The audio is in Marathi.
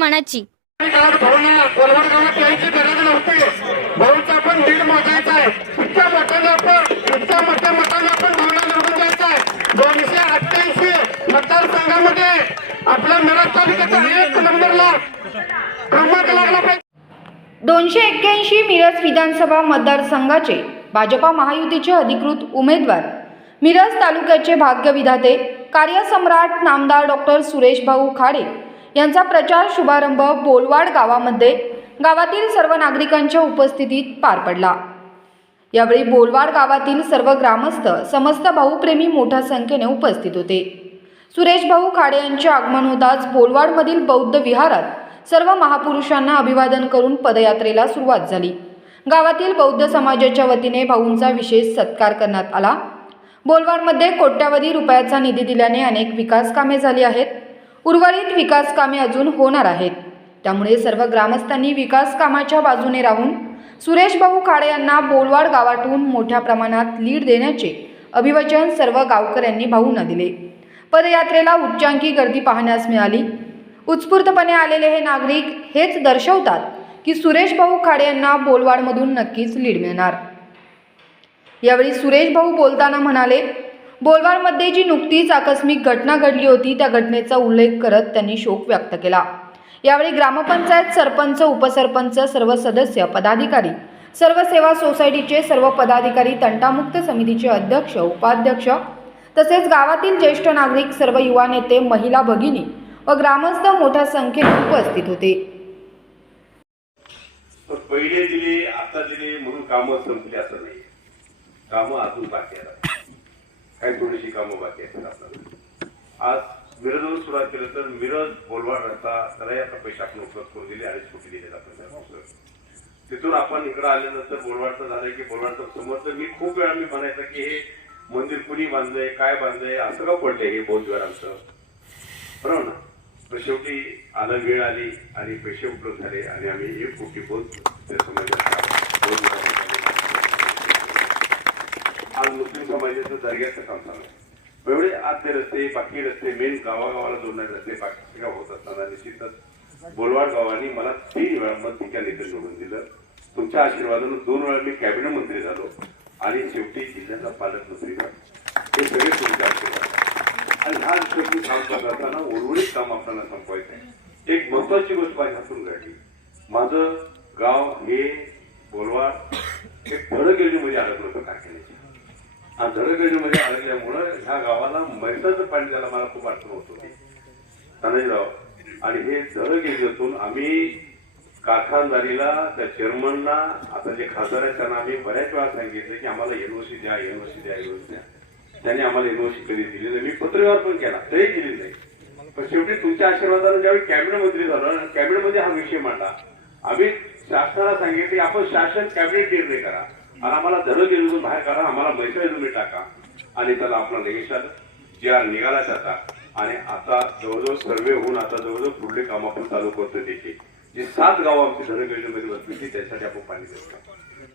मनाची. दोनशे अठ्ठ्याऐंशी मतदारसंघामध्ये आपल्या मिरज तालुक्याचा एक नंबरला क्रमांक लागला पाहिजे दोनशे एक्क्याऐंशी मिरज विधानसभा मतदारसंघाचे भाजपा महायुतीचे अधिकृत उमेदवार. मिरज तालुक्याचे भाग्यविधाते कार्यसम्राट नामदार डॉक्टर सुरेश भाऊ खाडे. यांचा प्रचार शुभारंभ बोलवाड गावामध्ये गावातील सर्व नागरिकांच्या उपस्थितीत पार पडला. यावेळी बोलवाड गावातील सर्व ग्रामस्थ समस्त भाऊप्रेमी मोठ्या संख्येने उपस्थित होते. सुरेश भाऊ खाडे यांचे आगमन होताच बोलवाडमधील बौद्ध विहारात सर्व महापुरुषांना अभिवादन करून पदयात्रेला सुरुवात झाली. गावातील बौद्ध समाजाच्या वतीने भाऊंचा विशेष सत्कार करण्यात आला. बोलवाडमध्ये कोट्यावधी रुपयाचा निधी दिल्याने अनेक विकास कामे झाली आहेत. उर्वरित विकास कामे अजून होणार आहेत. त्यामुळे सर्व ग्रामस्थांनी विकास कामाच्या बाजूने राहून सुरेश भाऊ खाडे यांना बोलवाड गावातून मोठ्या प्रमाणात लीड देण्याचे अभिवचन सर्व गावकऱ्यांनी भाऊंना दिले. पदयात्रेला उच्चांकी गर्दी पाहण्यास मिळाली. उत्स्फूर्तपणे आलेले हे नागरिक हेच दर्शवतात की सुरेश भाऊ खाडे यांना बोलवाडमधून नक्कीच लीड मिळणार. यावेळी सुरेश भाऊ बोलताना म्हणाले बोलवारमध्ये जी नुकतीच आकस्मिक घटना घडली होती त्या घटनेचा उल्लेख करत त्यांनी शोक व्यक्त केला. यावेळी ग्रामपंचायत सरपंच उपसरपंच सर्व सदस्य पदाधिकारी सर्व सेवा सोसायटीचे सर्व पदाधिकारी तंटामुक्त समितीचे अध्यक्ष उपाध्यक्ष तसेच गावातील ज्येष्ठ नागरिक सर्व युवा नेते महिला भगिनी व ग्रामस्थ मोठ्या संख्येने उपस्थित होते. पहिले दिले आता दिले म्हणून कामं संपली असं नाही. कामं अजून बाकी काही थोडीशी कामं बाकी आहेत आपल्याला. आज मिरजवरून सुरुवात केलं तर मिरज बोलवाड रस्ता त्याला आता पैसे आपण उपलब्ध करून दिले आणि छोटी दिले आपण तिथून आपण इकडे आल्यानंतर बोलवाडचं झालं की बोलवाडचं समोर तर मी खूप वेळा मी म्हणायचं की हे मंदिर कुणी बांधलंय काय बांधलंय असं का पडलंय हे बौद्ध आमचं? बरोबर ना? तर शेवटी आलं वेळ आली आणि पैसे उपलब्ध झाले आणि आम्ही एक कोटी बौद्ध त्या समाजात बौद्ध धर्मामध्ये आज मुस्लिम दर्ग्याचं काम चालू एवढे आतले रस्ते बाकी रस्ते मेन गावागावाला जोडणारे रस्ते बाकी गाव होत असताना निश्चितच बोलवाड गावाने मला तीन वेळा मत तिच्या नेते निवडून दिलं. तुमच्या आशीर्वादानं दोन वेळा मी कॅबिनेट मंत्री झालो आणि शेवटी जिल्ह्याचा पालकमंत्री झालो. हे सगळे तुमच्या आशीर्वाद. आणि हा शेवटी काम करत असताना उर्वरित काम आपल्याला संपवायचं आहे एक महत्वाची गोष्ट माझ्या हातून घडली. माझं गाव हे बोलवाड एक म्हणजे आलं होतं कारखान्याची. हा धडकेलीमध्ये अडकल्यामुळं ह्या गावाला मैसाचं पाणी द्यायला मला खूप आठवण होतो होती. तानाजीराव आणि हे धडकेलीतून आम्ही कारखानदारीला त्या चेअरमनला आता जे खासदार आहेत त्यांना आम्ही बऱ्याच वेळा सांगितलं की आम्हाला एनओसी द्या एनओसी द्या एनओसी द्या. त्यांनी आम्हाला एनओसी कधी दिली नाही. मी पत्रव्यवहार पण केला तरी दिली नाही. पण शेवटी तुमच्या आशीर्वादाने ज्यावेळी कॅबिनेट मंत्री झालं कॅबिनेटमध्ये हा विषय मांडला. आम्ही शासनाला सांगितले की आपण शासन कॅबिनेट निर्णय करा. आणि आम्हाला धरण गेलून बाहेर काढा आम्हाला मैत्री तुम्ही टाका. आणि त्याला आपला निवेशात ज्या निघाला जाता आणि आता जवळजवळ सर्वे होऊन आता जवळजवळ पुढले काम आपण चालू करतो त्याची जी सात गावं आमची धरणमध्ये बसली त्यासाठी आपण पाणी देतो.